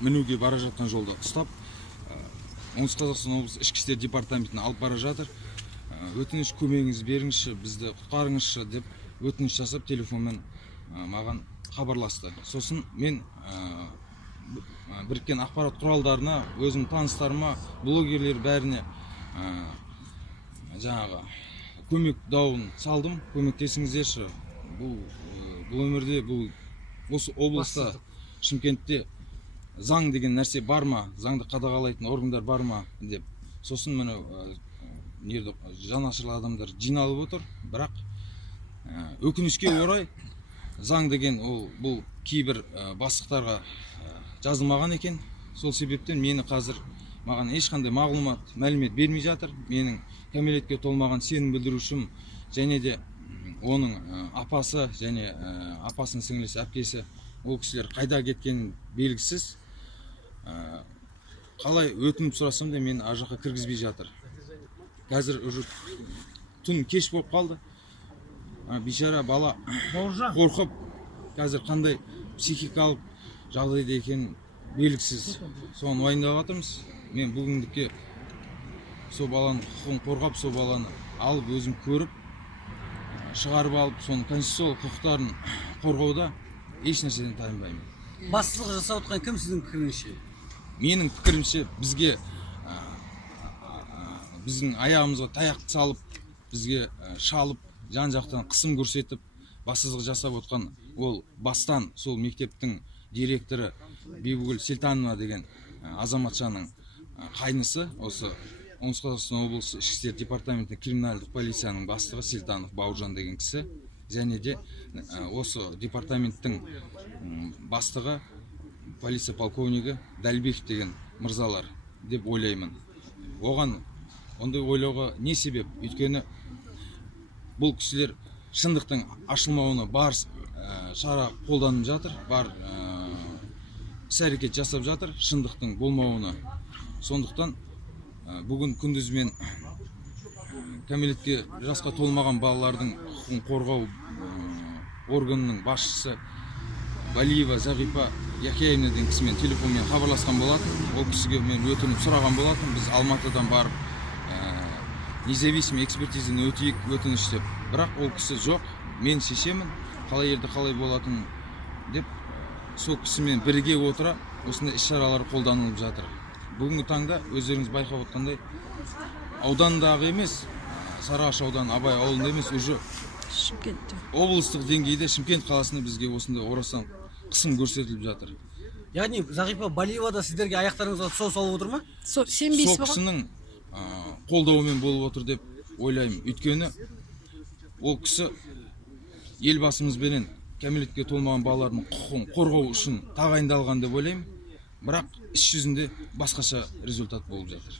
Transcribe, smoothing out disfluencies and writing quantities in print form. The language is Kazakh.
мінуге бара жатқан жолда ұстап, Оңтүстік Қазақстан облысы ішкі істер департаментіне алып бара жатыр. Өтініш көмегіңіз беріңізші, бізді құтқарыңызшы деп өтініш жасап телефонмен маған хабарласты. Сосын мен біріккен ақпарат құралдарына, өзім таныстарыма, блогерлер бәріне жаңағы көмек дауын салдым. Көмектесіңіздерші. Бұл өмірде, осы облыста, Шымкентте заң деген нәрсе бар ма, заңды қадағалайтын органдар бар ма деп. Сосын міне жанашырлы адамдар жиналып отыр, бірақ өкінішке орай заң деген бұл кейбір бастықтарға жазылмаған екен. Сол себептен мені қазір маған ешқандай мәлімет бермей жатыр. Менің кәмелетке толмаған сенім білдірушім және де оның апасы және апасының сіңлісі, әпкесі, ол кісілер қайда кеткені белгісіз. Қалай өтініп сұрасам да мені ар жаққа кіргізбей жатыр. Қазір уже түн кеш болып қалды. Бейшара бала қорқып, қазір қандай психикалық жағдайда екенін белгісіз. Соны уайымдап жатырмыз. Мен бүгіндікке сол баланың құқығын қорғап, сол баланы алып өзім көріп, шығарып алып, соның конституциялық құқықтарын қорғауда еш нәрседен тайынбаймын. Бастық жасап отқан кім сіздің пікіріңізше? Менің пікірімше біздің аяғымызға таяқты салып, бізге шалып, жан жақтан қысым көрсетіп, бассыздық жасап отқан ол бастан сол мектептің директоры Бибігүл Селтанова деген азаматшаның қайнысы, осы Оңтүстік Қазақстан облысы ішкі істер департаментінің криминалдық полицияның бастығы Селтанов Бауыржан деген кісі, және де осы департаменттің бастығы полиция полковнигі Дәлбеков деген мырзалар деп ойлаймын. Оған ондай ойлауға не себеп? Өйткені бұл кісілер шындықтың ашылмауына бар шара қолданып жатыр, бар іс-әрекет жасап жатыр шындықтың болмауына. Сондықтан бүгін күндізмен кәмелетке жасқа толмаған балалардың құқығын қорғау органының басшысы Балиева Зағипа Яхияевна деген кісімен телефонмен хабарласқан болатын. Ол кісіге мен өтініп сұраған болатын. Біз Алматыдан барып независимый экспертизаны өтейік, өтініш деп. Бірақ ол кісі жоқ, мен шешемін, қалай ерді қалай болатын деп, сол кісімен бірге отыра осындай іс-шаралар қолданылып жатыр. Бүгінгі таңда өздеріңіз байқап отқандай аудандағы емес, Сарыағаш ауданы Абай ауылында емес, уже облыстық деңгейде Шымкент қаласында бізге осындай орасан қысым көрсетіліп жатыр. Яғни Зағипа Балиева да сіздерге аяқтарыңызға тұсау салып отыр ма? Сол кісінің қолдауымен болып отыр деп ойлаймын. Өйткені ол кісі елбасымызбенен кәмелетке толмаған балалардың құқығын қорғау үшін тағайындалған деп ойлаймын. Бірақ іс жүзінде басқаша результат болып жатыр.